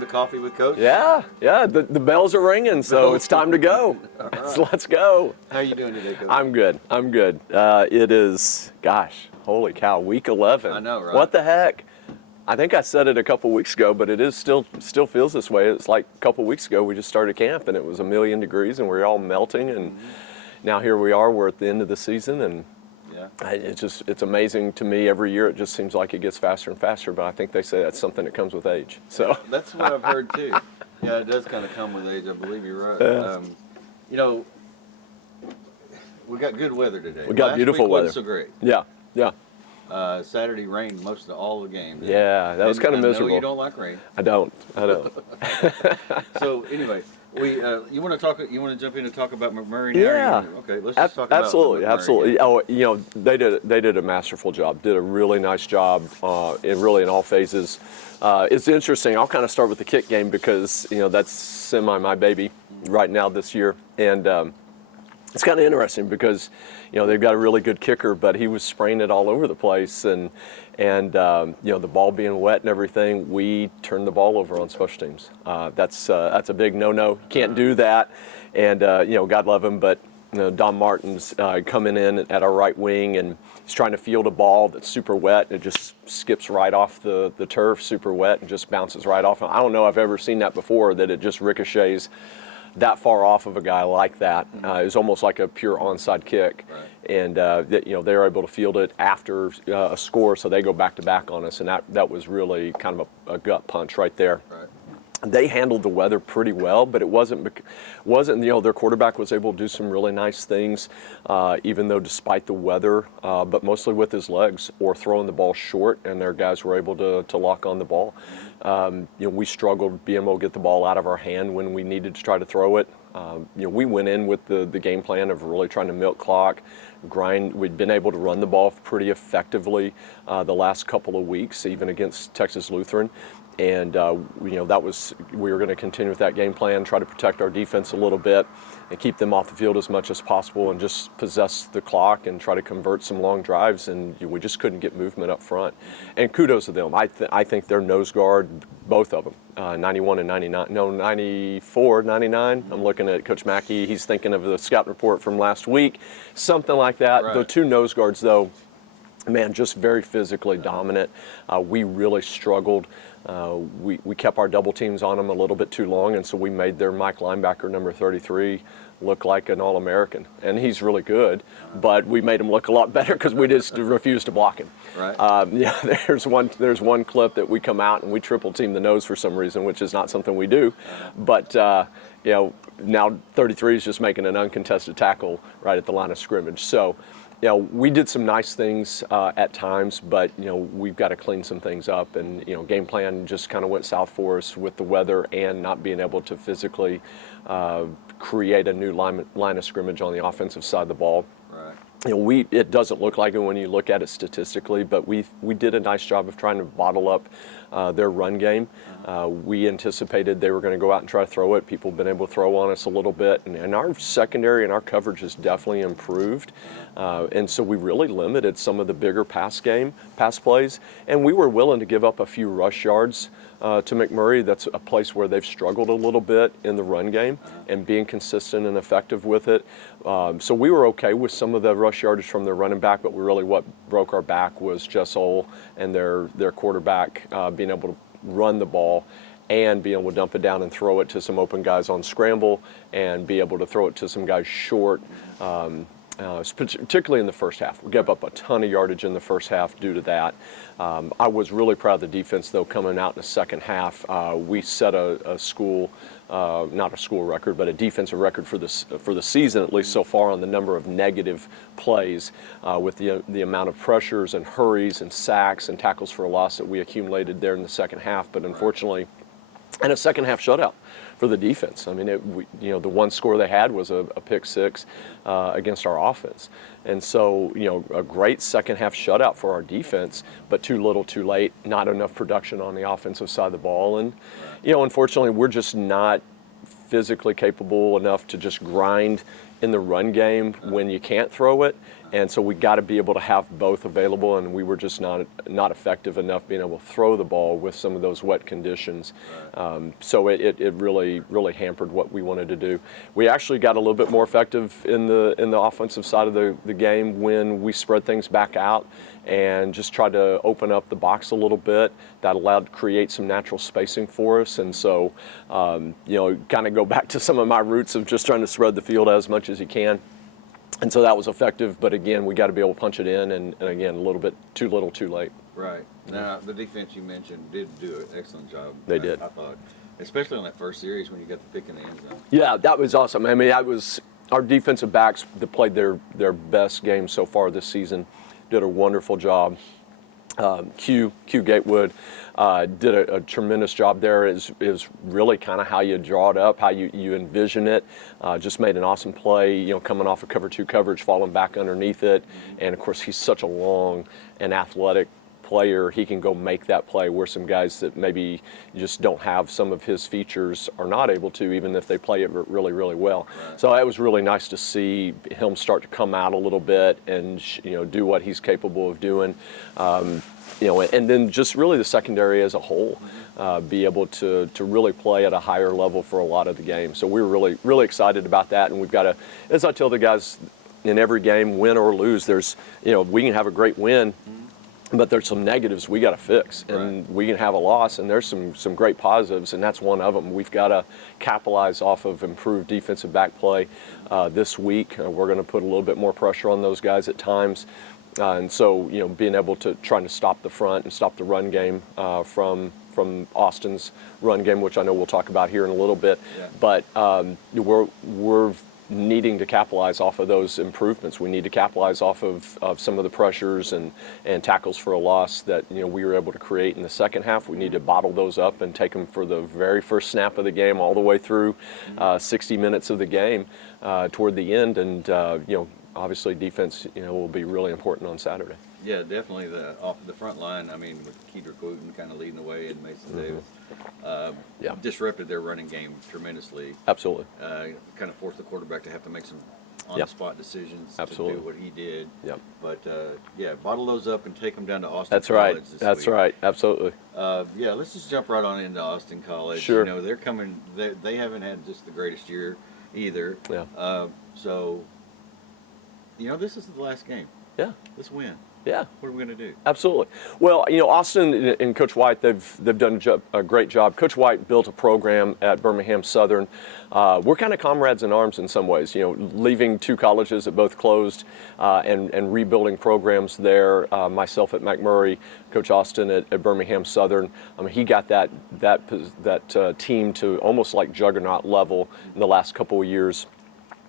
welcome to Coffee with Coach. Yeah, the bells are ringing, so it's time to go. Right. So let's go. How are you doing today, Coach? I'm good. It is, gosh, holy cow, week 11. I know, right? What the heck? I think I said it a couple weeks ago, but it is still feels this way. It's like a couple weeks ago we just started camp and it was 1,000,000 degrees and we were all melting, and now here we are. We're at the end of the season, and it's amazing to me. Every year it just seems like it gets faster and faster, but I think they say that's something that comes with age. So that's what I've heard too. Yeah, it does kind of come with age. I believe you're right. Yeah. We got good weather today. We got Last beautiful week weather. wasn't so great. Yeah. Saturday rained most of all the games. Yeah, that was kind of miserable. I know you don't like rain. I don't. So anyway, you want to jump in and talk about McMurray now? Yeah. Okay, let's just talk about absolutely. McMurray. Oh, they did a masterful job. Did a really nice job in all phases. It's interesting. I'll kind of start with the kick game because that's semi my baby right now this year, and it's kind of interesting because they've got a really good kicker, but he was spraying it all over the place, and the ball being wet and everything, we turned the ball over on special teams. That's a big no-no. Can't do that, and God love him, but Don Martin's coming in at our right wing, and he's trying to field a ball that's super wet. It just skips right off the turf, super wet, and just bounces right off. I don't know if I've ever seen that before, that it just ricochets that far off of a guy like that. It was almost like a pure onside kick. Right. And they're able to field it after a score, so they go back to back on us, and that was really kind of a gut punch right there. Right. They handled the weather pretty well, but it wasn't their quarterback was able to do some really nice things, even though despite the weather, but mostly with his legs or throwing the ball short, and their guys were able to lock on the ball. We struggled being able to get the ball out of our hand when we needed to try to throw it. We went in with the game plan of really trying to milk clock, grind. We'd been able to run the ball pretty effectively the last couple of weeks, even against Texas Lutheran. And we were going to continue with that game plan, try to protect our defense a little bit and keep them off the field as much as possible and just possess the clock and try to convert some long drives. And we just couldn't get movement up front. And kudos to them. I think their nose guard, both of them, 91 and 99, no, 94, 99. I'm looking at Coach Mackey. He's thinking of the scouting report from last week, something like that. Right. The two nose guards, though, man, just very physically dominant. We really struggled. We kept our double teams on them a little bit too long, and so we made their Mike linebacker, number 33, look like an All-American. And he's really good, but we made him look a lot better because we just refused to block him. Right. There's one clip that we come out and we triple team the nose for some reason, which is not something we do. But now 33 is just making an uncontested tackle right at the line of scrimmage. So we did some nice things at times, but we've got to clean some things up. And game plan just kind of went south for us with the weather and not being able to physically create a new line of scrimmage on the offensive side of the ball. Right. It doesn't look like it when you look at it statistically, but we did a nice job of trying to bottle up their run game. We anticipated they were going to go out and try to throw it. People have been able to throw on us a little bit, and our secondary and our coverage has definitely improved. And so we really limited some of the bigger pass plays, and we were willing to give up a few rush yards to McMurray. That's a place where they've struggled a little bit in the run game and being consistent and effective with it. So we were okay with some of the rush yardage from their running back, but really what broke our back was Jess Ole and their quarterback being able to run the ball and being able to dump it down and throw it to some open guys on scramble and be able to throw it to some guys short. Particularly in the first half. We gave up a ton of yardage in the first half due to that. I was really proud of the defense, though, coming out in the second half. We set a school, not a school record, but a defensive record for the season, at least so far, on the number of negative plays with the amount of pressures and hurries and sacks and tackles for a loss that we accumulated there in the second half. But unfortunately, and a second half shutout for the defense. I mean, the one score they had was a pick six against our offense. And so, a great second half shutout for our defense, but too little too late, not enough production on the offensive side of the ball. And, unfortunately, we're just not physically capable enough to just grind in the run game when you can't throw it. And so we got to be able to have both available, and we were just not effective enough being able to throw the ball with some of those wet conditions. So it really hampered what we wanted to do. We actually got a little bit more effective in the offensive side of the game when we spread things back out and just tried to open up the box a little bit. That allowed to create some natural spacing for us. And so, kind of go back to some of my roots of just trying to spread the field as much as you can. And so that was effective, but again, we got to be able to punch it in, and again, a little bit too little, too late. Right. Now, the defense you mentioned did do an excellent job. They did. I thought, especially on that first series when you got the pick in the end zone. Yeah, that was awesome. I mean, that was our defensive backs that played their best game so far this season. Did a wonderful job. Q Gatewood did a tremendous job there. Is really kind of how you draw it up, how you envision it. Just made an awesome play, coming off of cover 2 coverage, falling back underneath it. And of course, he's such a long and athletic player. He can go make that play where some guys that maybe just don't have some of his features are not able to, even if they play it really, really well. So it was really nice to see him start to come out a little bit and do what he's capable of doing. And then just really the secondary as a whole, be able to really play at a higher level for a lot of the game. So we were really, really excited about that. And we've got to, as I tell the guys in every game, win or lose, there's, we can have a great win, but there's some negatives we got to fix, and we can have a loss, and there's some great positives, and that's one of them. We've got to capitalize off of improved defensive back play this week. We're going to put a little bit more pressure on those guys at times. And so, being able to trying to stop the front and stop the run game from Austin's run game, which I know we'll talk about here in a little bit. Yeah. But we're needing to capitalize off of those improvements. We need to capitalize off of some of the pressures and tackles for a loss that we were able to create in the second half. We need to bottle those up and take them for the very first snap of the game all the way through 60 minutes of the game toward the end. And obviously defense will be really important on Saturday. Yeah, definitely off the front line. I mean, with Kedrick Wooten kind of leading the way and Mason Davis, disrupted their running game tremendously. Absolutely. Kind of forced the quarterback to have to make some on-the-spot decisions to do what he did. Yep. But bottle those up and take them down to Austin. That's College right. this That's week. right. Absolutely. Let's just jump right on into Austin College. Sure. They're coming. They haven't had just the greatest year either. Yeah. So, this is the last game. Yeah. Let's win. Yeah. What are we going to do? Absolutely. Well, Austin and Coach White, they've done a great job. Coach White built a program at Birmingham Southern. We're kind of comrades in arms in some ways. Leaving 2 colleges that both closed and rebuilding programs there. Myself at McMurray, Coach Austin at Birmingham Southern. He got that team to almost like juggernaut level in the last couple of years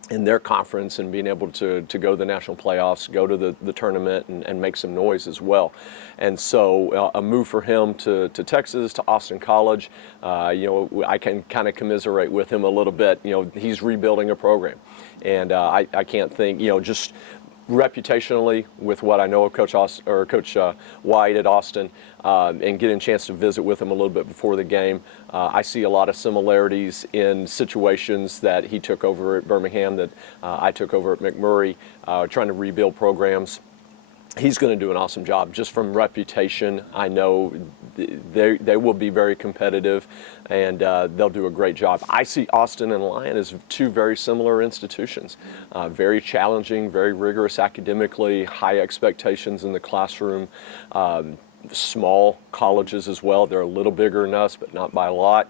in their conference, and being able to go to the national playoffs, go to the tournament, and make some noise as well. And so a move for him to Texas, to Austin College, I can kind of commiserate with him a little bit. He's rebuilding a program. And I can't think, just reputationally with what I know of Coach White at Austin, and getting a chance to visit with him a little bit before the game, I see a lot of similarities in situations that he took over at Birmingham that I took over at McMurray, trying to rebuild programs. He's going to do an awesome job. Just from reputation, I know they will be very competitive, and they'll do a great job. I see Austin and Lyon as 2 very similar institutions. Very challenging, very rigorous academically, high expectations in the classroom. Small colleges as well. They're a little bigger than us, but not by a lot.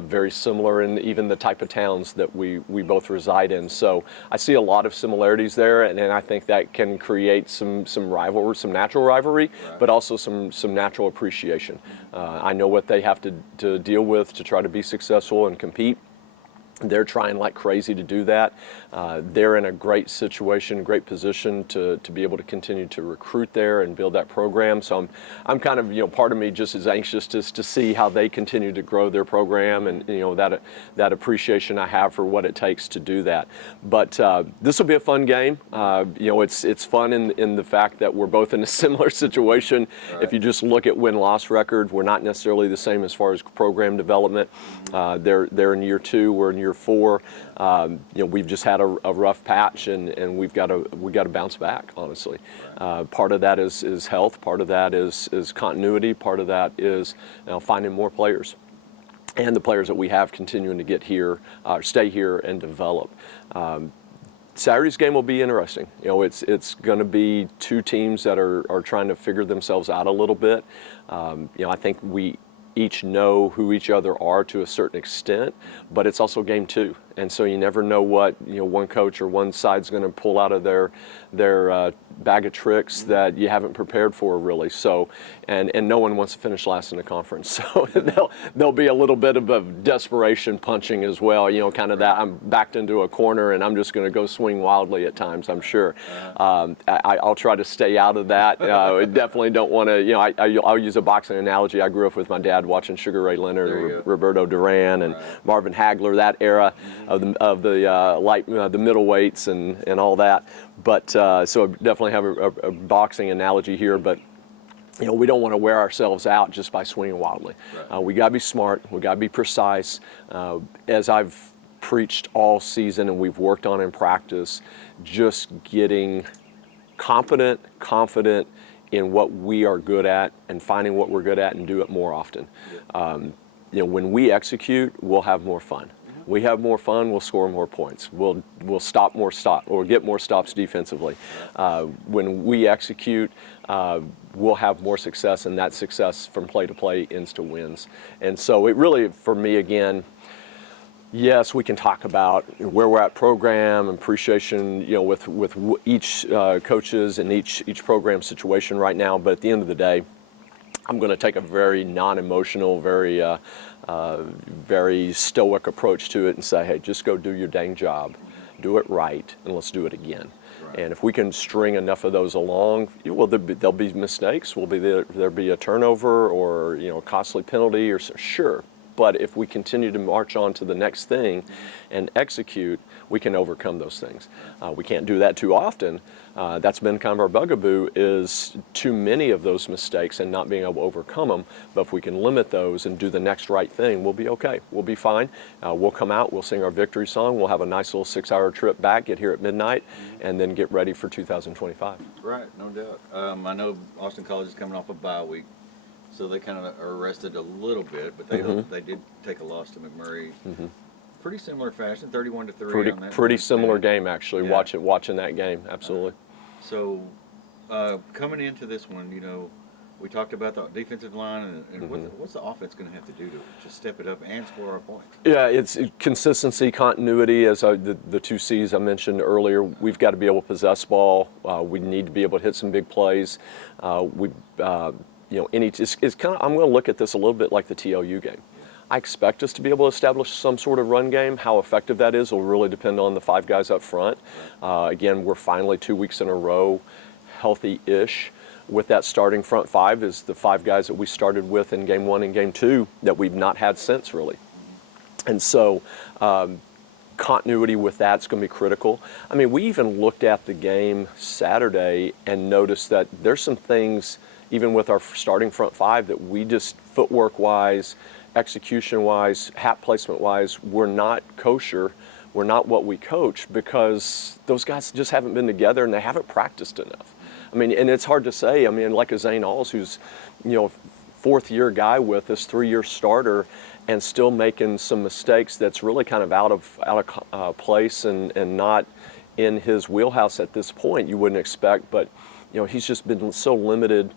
Very similar in even the type of towns that we both reside in. So I see a lot of similarities there, and I think that can create some rivalry, some natural rivalry, but also some natural appreciation. I know what they have to deal with to try to be successful and compete. They're trying like crazy to do that. They're in a great situation, great position to be able to continue to recruit there and build that program. So I'm kind of, part of me just is anxious to see how they continue to grow their program, and that appreciation I have for what it takes to do that. But this will be a fun game. It's fun in the fact that we're both in a similar situation. Right. If you just look at win-loss record, we're not necessarily the same as far as program development. They're in year 2, we're in year or 4. We've just had a rough patch, and we got to bounce back. Honestly, part of that is health. Part of that is continuity. Part of that is finding more players, and the players that we have continuing to get here, stay here, and develop. Saturday's game will be interesting. It's going to be 2 teams that are trying to figure themselves out a little bit. I think we each know who each other are to a certain extent, but it's also game 2, and so you never know what one coach or one side's going to pull out of their bag of tricks that you haven't prepared for, really. So, and no one wants to finish last in the conference, so there'll be a little bit of a desperation punching as well. Kind of that I'm backed into a corner and I'm just going to go swing wildly at times. I'm sure. I'll try to stay out of that. I definitely don't want to. I'll use a boxing analogy. I grew up with my dad watching Sugar Ray Leonard, Roberto Duran, and Marvin Hagler, that era of the middleweights and all that. But so I definitely have a boxing analogy here, but we don't want to wear ourselves out just by swinging wildly. We got to be smart. We got to be precise. As I've preached all season and we've worked on in practice, just getting confident in what we are good at and finding what we're good at and do it more often. When we execute, we'll have more fun. We have more fun, we'll score more points. We'll stop more stops or get more stops defensively. When we execute, we'll have more success, and that success from play to play ends to wins. And so it really, for me, again, yes, we can talk about where we're at program and appreciation, with each coaches and each program situation right now. But at the end of the day, I'm going to take a very non-emotional, very stoic approach to it and say, hey, just go do your dang job, do it right, and let's do it again. And if we can string enough of those along, there'll be mistakes. There'll be a turnover or a costly penalty, or sure. But if we continue to march on to the next thing and execute, we can overcome those things. We can't do that too often. That's been kind of our bugaboo, is too many of those mistakes and not being able to overcome them. But if we can limit those and do the next right thing, we'll be okay. We'll be fine. We'll come out, we'll sing our victory song, we'll have a nice little 6-hour trip back, get here at midnight, and then get ready for 2025. Right, no doubt. I know Austin College is coming off a bye week, so they kind of are rested a little bit, but they did take a loss to McMurray. Pretty similar fashion, 31-3 on that. Pretty similar game, actually. Yeah. Watching that game, absolutely. So coming into this one, we talked about the defensive line, and what's the offense going to have to do to just step it up and score our points? Yeah, it's consistency, continuity, as the 2 C's I mentioned earlier. We've got to be able to possess ball. We need to be able to hit some big plays. It's kind of, I'm going to look at this a little bit like the TLU game. I expect us to be able to establish some sort of run game. How effective that is will really depend on the 5 guys up front. Again, we're finally 2 weeks in a row healthy-ish. With that starting front 5 is the 5 guys that we started with in game 1 and game 2 that we've not had since, really. And so continuity with that's going to be critical. I mean, we even looked at the game Saturday and noticed that there's some things, even with our starting front 5, that we just footwork-wise, execution-wise, hat placement-wise, we're not kosher. We're not what we coach because those guys just haven't been together and they haven't practiced enough. I mean, and it's hard to say. I mean, like a Zane Alls, who's, 4th-year guy with this 3-year starter and still making some mistakes that's really kind of out of place and not in his wheelhouse at this point. You wouldn't expect, but, he's just been so limited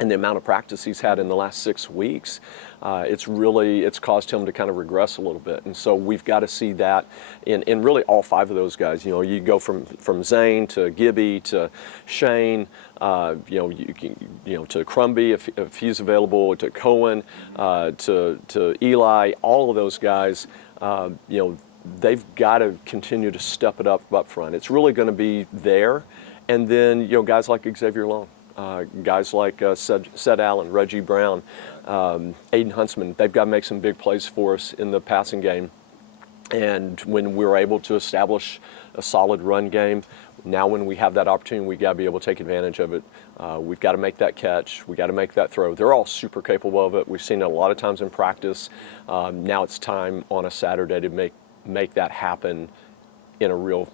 in the amount of practice he's had in the last 6 weeks. It's caused him to kind of regress a little bit. And so we've got to see that in really all 5 of those guys. You go from Zane to Gibby to Shane, to Crumby if he's available, to Cohen, to Eli, all of those guys, they've got to continue to step it up front. It's really going to be there. And then, guys like Xavier Long. Guys like Seth Allen, Reggie Brown, Aiden Huntsman, they've got to make some big plays for us in the passing game. And when we're able to establish a solid run game, now when we have that opportunity, we've got to be able to take advantage of it. We've got to make that catch. We've got to make that throw. They're all super capable of it. We've seen it a lot of times in practice. Now it's time on a Saturday to make make that happen in a real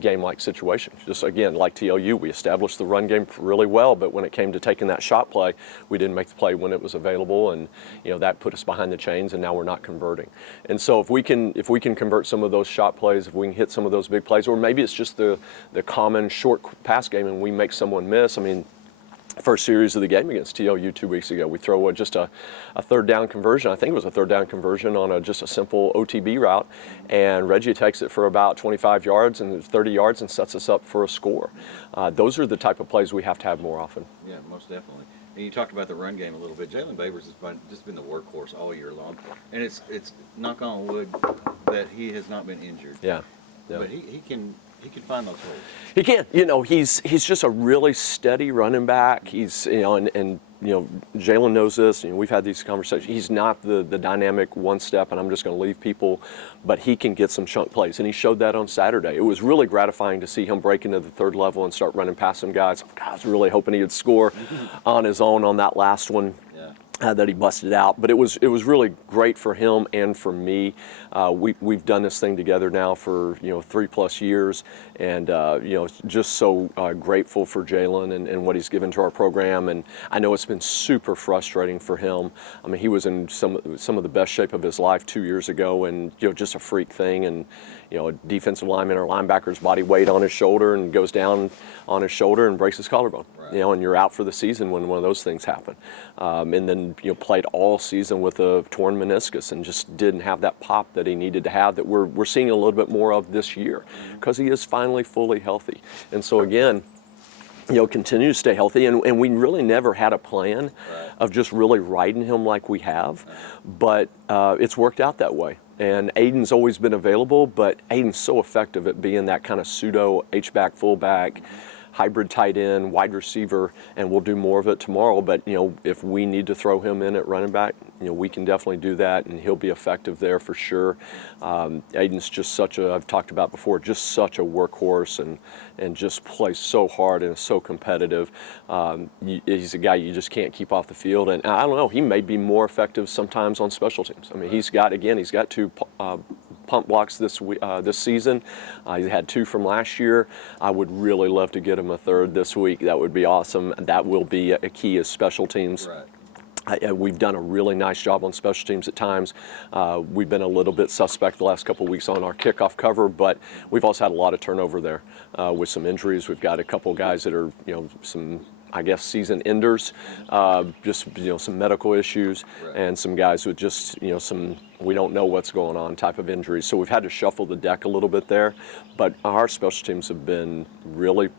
game-like situation. Just again, like TLU, we established the run game really well, but when it came to taking that shot play, we didn't make the play when it was available, and that put us behind the chains, and now we're not converting. And so if we can convert some of those shot plays, if we can hit some of those big plays, or maybe it's just the common short pass game and we make someone miss. I mean, first series of the game against TLU 2 weeks ago, we throw just a third down conversion. I think it was a third down conversion on just a simple OTB route, and Reggie takes it for about 25 yards and 30 yards and sets us up for a score. Those are the type of plays we have to have more often. Yeah, most definitely. And you talked about the run game a little bit. Jalen Babers has just been the workhorse all year long, and it's knock on wood that he has not been injured. Yeah. But he can find those holes. He can. He's just a really steady running back. He's and Jalen knows this. We've had these conversations. He's not the dynamic one step and I'm just going to leave people, but he can get some chunk plays, and he showed that on Saturday. It was really gratifying to see him break into the third level and start running past some guys. I was really hoping he would score on his own on that last one. That he busted out, but it was really great for him and for me. We've done this thing together now for 3+ years, and just so grateful for Jalen and what he's given to our program. And I know it's been super frustrating for him. I mean, he was in some of the best shape of his life 2 years ago, and just a freak thing. And a defensive lineman or linebacker's body weight on his shoulder and goes down on his shoulder and breaks his collarbone. Right. And you're out for the season when one of those things happen. And then played all season with a torn meniscus and just didn't have that pop that he needed to have that we're seeing a little bit more of this year because he is finally fully healthy. And so again, continue to stay healthy, and we really never had a plan of just really riding him like we have, but it's worked out that way. And Aiden's always been available, but Aiden's so effective at being that kind of pseudo H-back, fullback, hybrid tight end, wide receiver, and we'll do more of it tomorrow. But if we need to throw him in at running back, we can definitely do that, and he'll be effective there for sure. Aiden's just I've talked about before, just such a workhorse and just plays so hard and is so competitive. He's a guy you just can't keep off the field, and I don't know, he may be more effective sometimes on special teams. I mean, he's got 2 punt blocks this season. He had 2 from last year. I would really love to get him a third this week. That would be awesome. That will be a key is special teams. Right. We've done a really nice job on special teams at times. We've been a little bit suspect the last couple of weeks on our kickoff cover, but we've also had a lot of turnover there with some injuries. We've got a couple of guys that are, some, I guess, season enders, just, some medical issues, right. And some guys with just, some we don't know what's going on type of injuries. So we've had to shuffle the deck a little bit there, but our special teams have been really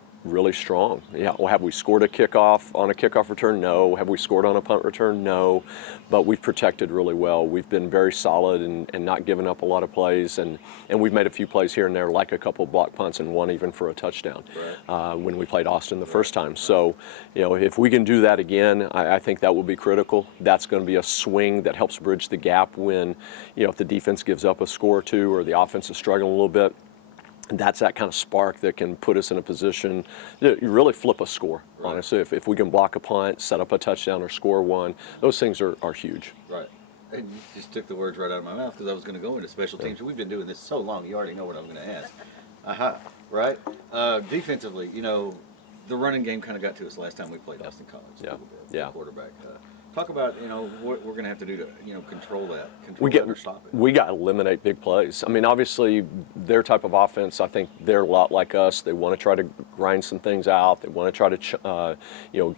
strong. Yeah. Well, have we scored a kickoff on a kickoff return? No. Have we scored on a punt return? No. But we've protected really well. We've been very solid and not given up a lot of plays. And we've made a few plays here and there, like a couple block punts and one even for a touchdown when we played Austin the first time. So, if we can do that again, I think that will be critical. That's going to be a swing that helps bridge the gap when, if the defense gives up a score or two or the offense is struggling a little bit. That's that kind of spark that can put us in a position to really flip a score, right. Honestly. If we can block a punt, set up a touchdown, or score one, those things are huge. Right. And you just took the words right out of my mouth because I was going to go into special teams. We've been doing this so long, you already know what I'm going to ask. Right? Defensively, the running game kind of got to us last time we played Austin College. A little bit, the quarterback. Talk about, what we're going to have to do to, control that, or stop it. We got to eliminate big plays. I mean, obviously, their type of offense, I think they're a lot like us. They want to try to grind some things out. They want to try to,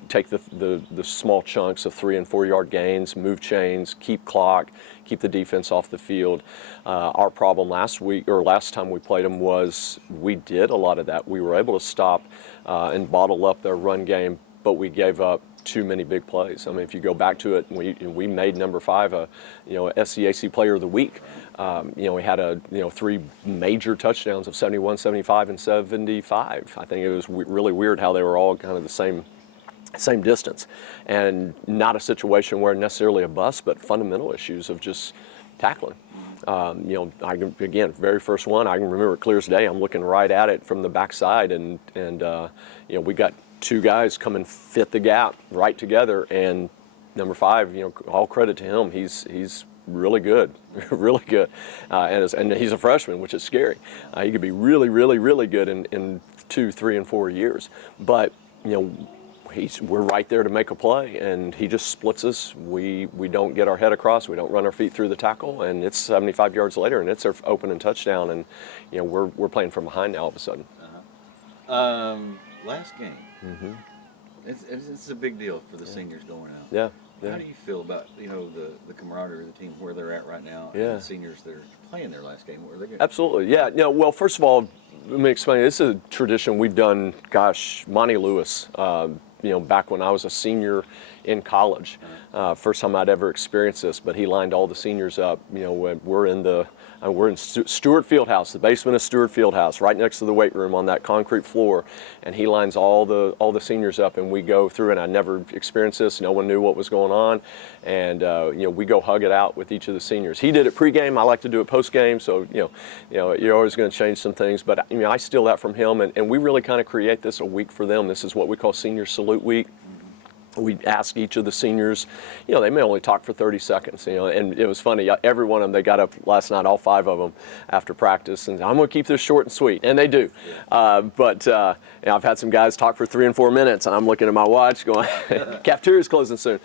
take the small chunks of 3 and 4 yard gains, move chains, keep clock, keep the defense off the field. Our problem last time we played them was we did a lot of that. We were able to stop and bottle up their run game, but we gave up too many big plays. I mean, if you go back to it, we made number 5 a SCAC Player of the Week. We had 3 major touchdowns of 71, 75, and 75. I think it was really weird how they were all kind of the same distance, and not a situation where necessarily a bust, but fundamental issues of just tackling. Again, very first one, I can remember it clear as day. I'm looking right at it from the backside, and we got 2 guys come and fit the gap right together, and number 5, all credit to him. He's really good, really good. And he's a freshman, which is scary. He could be really, really, really good in 2, 3, and 4 years. But, we're right there to make a play, and he just splits us. We don't get our head across. We don't run our feet through the tackle, and it's 75 yards later, and it's our opening touchdown. And, we're playing from behind now all of a sudden. Last game. It's a big deal for the seniors going out. Yeah. How do you feel about the camaraderie of the team, where they're at right now, Yeah. and the seniors that are playing their last game, where they're going? Absolutely, yeah. Well, first of all, let me explain. This is a tradition we've done. Monty Lewis. Back when I was a senior in college, first time I'd ever experienced this. But he lined all the seniors up. We're in Stewart Fieldhouse, the basement of Stewart Fieldhouse, right next to the weight room on that concrete floor, and he lines all the seniors up, and we go through. And I never experienced this. No one knew what was going on, and we go hug it out with each of the seniors. He did it pregame. I like to do it postgame. So you're always going to change some things, but I steal that from him, and we really kind of create this a week for them. This is what we call Senior Salute Week. We ask each of the seniors, they may only talk for 30 seconds, and it was funny. Every one of them, they got up last night, all 5 of them, after practice, and I'm going to keep this short and sweet, and they do. But I've had some guys talk for 3 and 4 minutes, and I'm looking at my watch going, cafeteria's closing soon.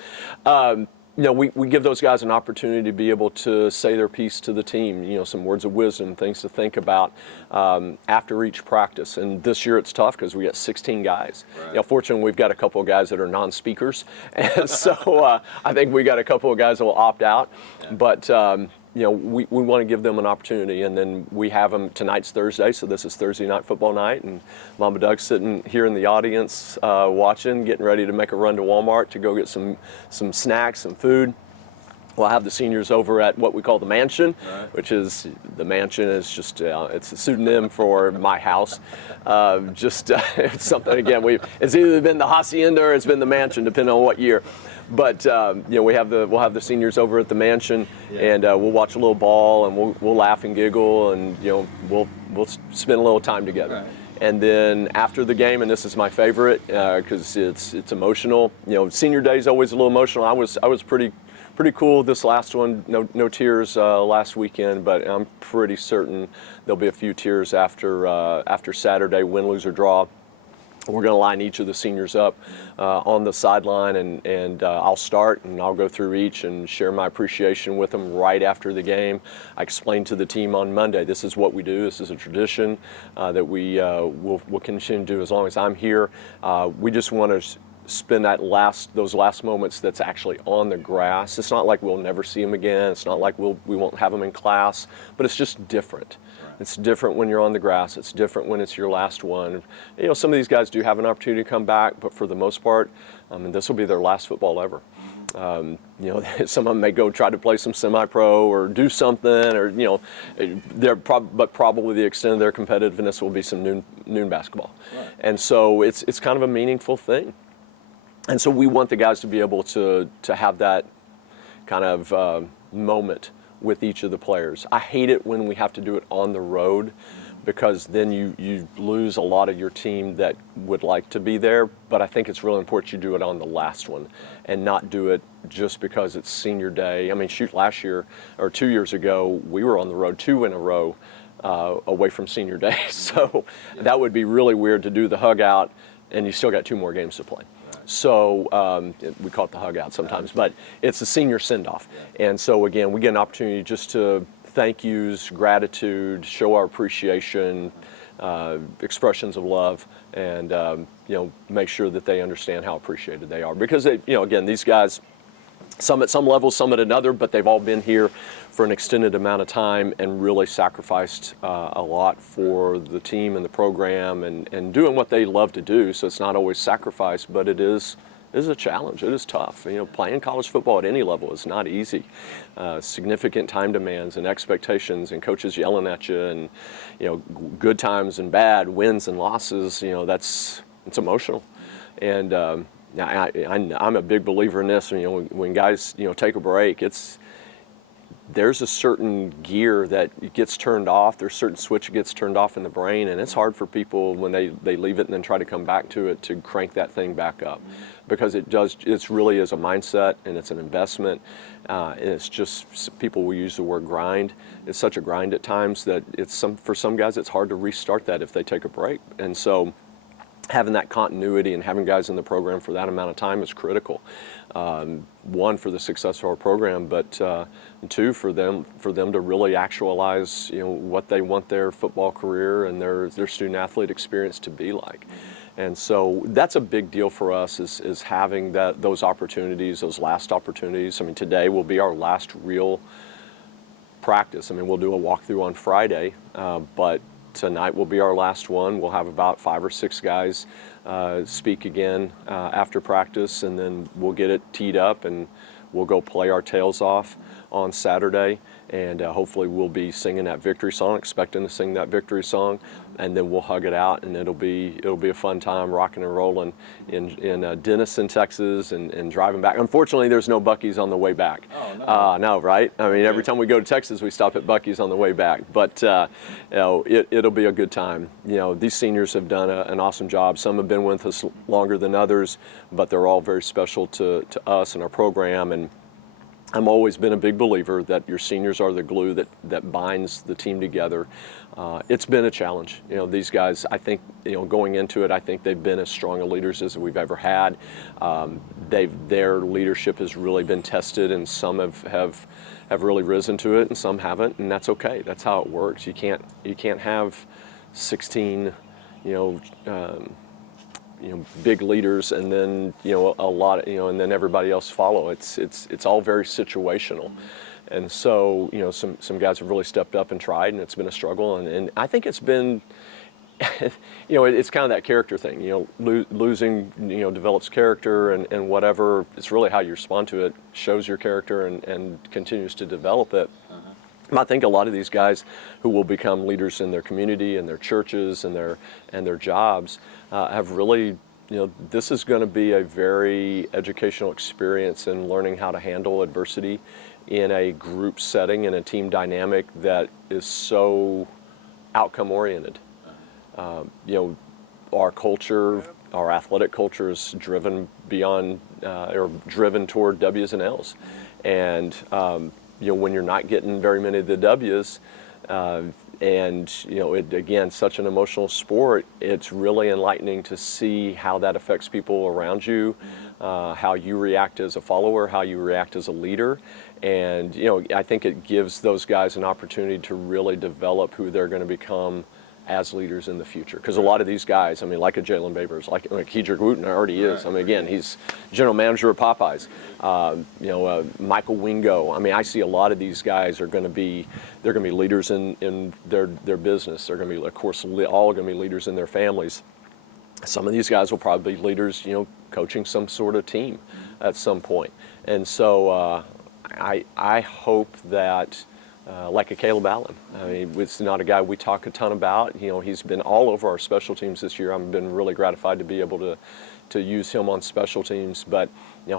We give those guys an opportunity to be able to say their piece to the team, some words of wisdom, things to think about after each practice. And this year it's tough because we got 16 guys. Right. Fortunately, we've got a couple of guys that are non-speakers. And so I think we got a couple of guys that will opt out. Yeah. But we want to give them an opportunity, and then we have them. Tonight's Thursday, so this is Thursday night football night, and Mama Doug's sitting here in the audience watching, getting ready to make a run to Walmart to go get some snacks, some food. We'll have the seniors over at what we call the Mansion, right. which is, the Mansion is just, it's a pseudonym for my house. It's something, again, it's either been the Hacienda or it's been the Mansion, depending on what year. But we'll have the seniors over at the Mansion, and we'll watch a little ball, and we'll laugh and giggle, and we'll spend a little time together. Right. And then after the game, and this is my favorite because it's emotional. Senior day is always a little emotional. I was pretty cool this last one. No tears last weekend, but I'm pretty certain there'll be a few tears after Saturday, win, lose, or draw. We're going to line each of the seniors up on the sideline, and I'll start, and I'll go through each and share my appreciation with them right after the game. I explained to the team on Monday, this is what we do. This is a tradition that we'll continue to do as long as I'm here. We just want to spend those last moments that's actually on the grass. It's not like we'll never see them again. It's not like we won't have them in class, but it's just different. It's different when you're on the grass. It's different when it's your last one. Some of these guys do have an opportunity to come back, but for the most part, this will be their last football ever. Some of them may go try to play some semi-pro or do something, or but probably the extent of their competitiveness will be some noon basketball. Right. And so it's kind of a meaningful thing. And so we want the guys to be able to have that kind of moment with each of the players. I hate it when we have to do it on the road, because then you lose a lot of your team that would like to be there. But I think it's really important you do it on the last one and not do it just because it's senior day. I mean, last year or 2 years ago, we were on the road 2 in a row away from senior day. So that would be really weird to do the hug out and you still got 2 more games to play. So we call it the hug out sometimes, but it's a senior send-off. And so again, we get an opportunity just to thank yous, gratitude, show our appreciation, expressions of love, and make sure that they understand how appreciated they are. Because again, these guys, some at some level, some at another, but they've all been here for an extended amount of time and really sacrificed a lot for the team and the program and doing what they love to do. So it's not always sacrifice, but it is a challenge. It is tough. Playing college football at any level is not easy. Significant time demands and expectations and coaches yelling at you, and good times and bad, wins and losses. It's emotional. And I'm a big believer in this. When guys take a break, there's a certain gear that gets turned off. There's a certain switch that gets turned off in the brain, and it's hard for people when they leave it and then try to come back to it to crank that thing back up, because it's really is a mindset and it's an investment. And it's just, people will use the word grind. It's such a grind at times that for some guys, it's hard to restart that if they take a break. And so having that continuity and having guys in the program for that amount of time is critical. One, for the success of our program, but two, for them to really actualize, what they want their football career and their student athlete experience to be like. And so that's a big deal for us, is having those opportunities, those last opportunities. I mean, today will be our last real practice. I mean, we'll do a walkthrough on Friday, but tonight will be our last one. We'll have about 5 or 6 guys speak again after practice, and then we'll get it teed up and we'll go play our tails off on Saturday. And hopefully we'll be singing that victory song, expecting to sing that victory song, and then we'll hug it out, and it'll be a fun time rocking and rolling in Denison, Texas, and driving back. Unfortunately, there's no Buc-ee's on the way back. Oh, no. No, right? I mean, every time we go to Texas, we stop at Buc-ee's on the way back. But it'll be a good time. These seniors have done an awesome job. Some have been with us longer than others, but they're all very special to us and our program. And I've always been a big believer that your seniors are the glue that binds the team together. It's been a challenge. These guys, I think, going into it, I think they've been as strong a leaders as we've ever had. Their leadership has really been tested, and some have really risen to it, and some haven't, and that's okay. That's how it works. You can't have 16, big leaders, and then a lot of, and then everybody else follow. It's all very situational, and so some guys have really stepped up and tried, and it's been a struggle, and I think it's been, it's kind of that character thing. Losing develops character, and whatever. It's really how you respond to it shows your character and continues to develop it. I think a lot of these guys who will become leaders in their community and their churches and their jobs have really, this is going to be a very educational experience in learning how to handle adversity in a group setting, in a team dynamic that is so outcome oriented. Our culture, our athletic culture is driven beyond or driven toward W's and L's, and when you're not getting very many of the W's, again, such an emotional sport, it's really enlightening to see how that affects people around you, how you react as a follower, how you react as a leader. And, I think it gives those guys an opportunity to really develop who they're going to become as leaders in the future. Because a lot of these guys, like a Jalen Babers, like Kedrick Wooten already is. Again, he's general manager of Popeyes. Michael Wingo. I see a lot of these guys they're going to be leaders in their business. They're going to be, of course, all going to be leaders in their families. Some of these guys will probably be leaders, coaching some sort of team at some point. And so I hope that, like a Caleb Allen. It's not a guy we talk a ton about. He's been all over our special teams this year. I've been really gratified to be able to use him on special teams, but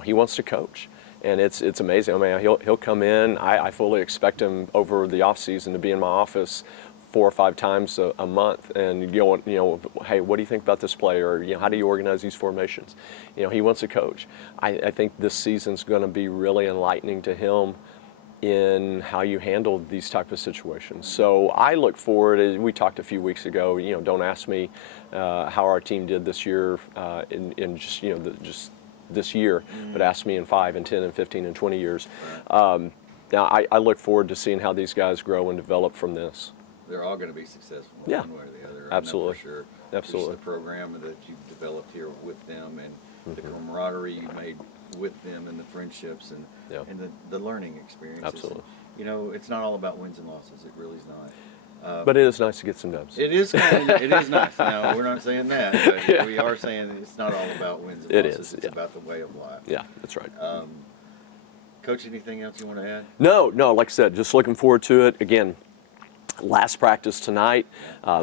he wants to coach, and it's amazing. He'll come in. I fully expect him over the off season to be in my office 4 or 5 times a month, and hey, what do you think about this play, or how do you organize these formations? He wants to coach. I think this season's going to be really enlightening to him in how you handle these type of situations. So I look forward, as we talked a few weeks ago, don't ask me how our team did this year in just this year, but ask me in 5 and 10 and 15 and 20 years. Now I look forward to seeing how these guys grow and develop from this. They're all going to be successful one way or the other. Absolutely. I know for sure. Absolutely. Just the program that you've developed here with them, and the camaraderie you made with them, and the friendships, and the learning experiences. Absolutely. And, it's not all about wins and losses. It really is not. But it is nice to get some dubs. It is nice. No, we're not saying that. But we are saying it's not all about wins and losses. It's about the way of life. Yeah, that's right. Coach, anything else you want to add? No. Like I said, just looking forward to it. Again, last practice tonight.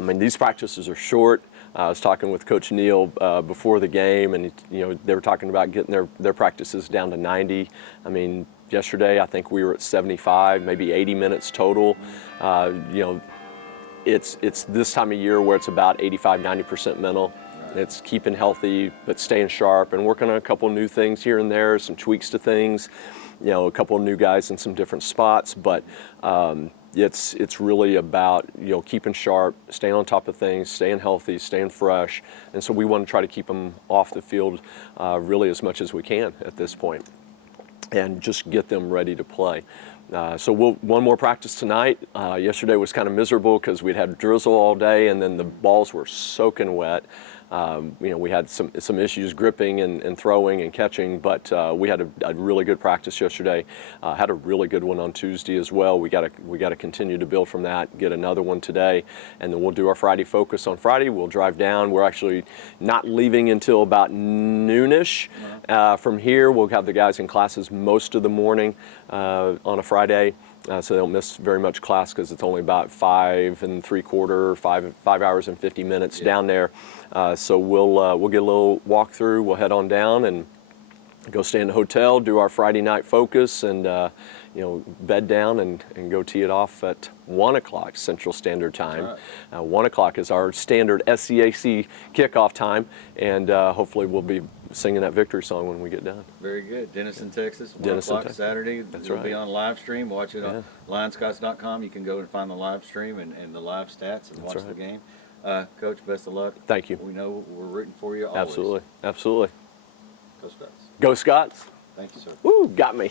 These practices are short. I was talking with Coach Neal before the game, and they were talking about getting their practices down to 90. Yesterday I think we were at 75, maybe 80 minutes total. It's this time of year where it's about 85-90% mental, It's keeping healthy, but staying sharp and working on a couple new things here and there, some tweaks to things, a couple of new guys in some different spots. But it's really about keeping sharp, staying on top of things, staying healthy, staying fresh. And so we want to try to keep them off the field really as much as we can at this point, and just get them ready to play. So one more practice tonight. Yesterday was kind of miserable because we'd had drizzle all day, and then the balls were soaking wet. We had some issues gripping and throwing and catching, but we had a really good practice yesterday. Had a really good one on Tuesday as well. We got to continue to build from that. Get another one today, and then we'll do our Friday focus on Friday. We'll drive down. We're actually not leaving until about noonish. From here, we'll have the guys in classes most of the morning on a Friday. So they don't miss very much class because it's only about 5 hours and 50 minutes down there. So we'll get a little walkthrough. We'll head on down and go stay in the hotel, do our Friday night focus, and bed down and go tee it off at 1 o'clock Central Standard Time. Right. 1 o'clock is our standard SCAC kickoff time, and hopefully we'll be singing that victory song when we get done. Very good. Denison, Texas, 1 Denison, o'clock Texas. Saturday. That's It'll right. be on live stream. Watch it on lionscots.com. You can go and find the live stream and the live stats and watch right. the game. Coach, best of luck. Thank you. We know we're rooting for you always. Absolutely. Go Scots. Go Scots. Thank you, sir. Woo, got me.